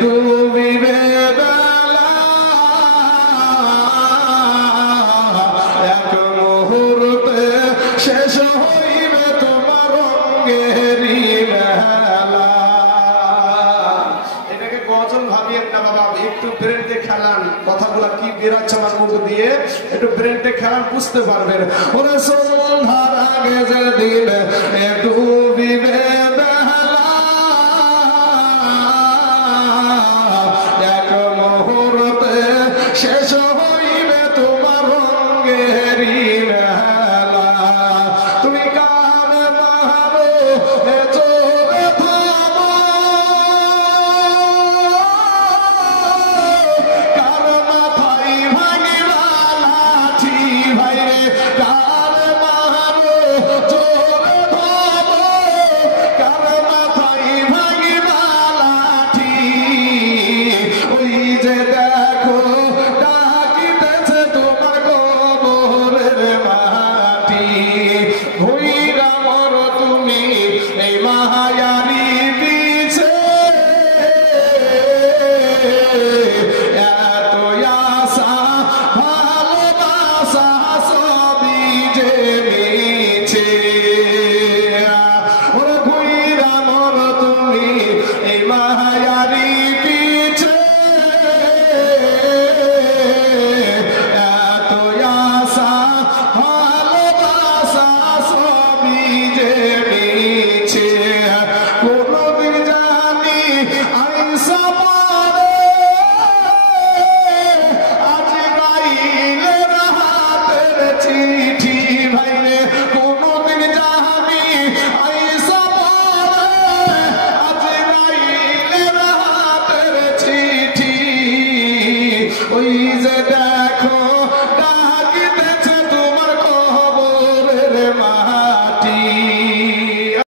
ডুবিবে বেলা এক মুহূর্তে শেষ হইবে তোমার রঙেরই মেলা। এটাকে গজল ভাবিয়েন না বাবা, একটু ব্রেনটে খেলান, কথাগুলো কি বেরাচ্ছে আমার মুখ দিয়ে, একটু ব্রেনটে খেলান, বুঝতে পারবেন। ওরে সন্ধ্যার আগে যেদিন ডুবিবে বেলা এক মুহূর্তে শেষ হইবে তোমার রঙেরই মেলা। তুমি কার মারো এ জোরে থামো, কার মাথায় ভাঙিবা লাঠি ভাইরে, কার মারো জোরে থামো, কার মাথায় ভাঙিবা লাঠি। ওই যে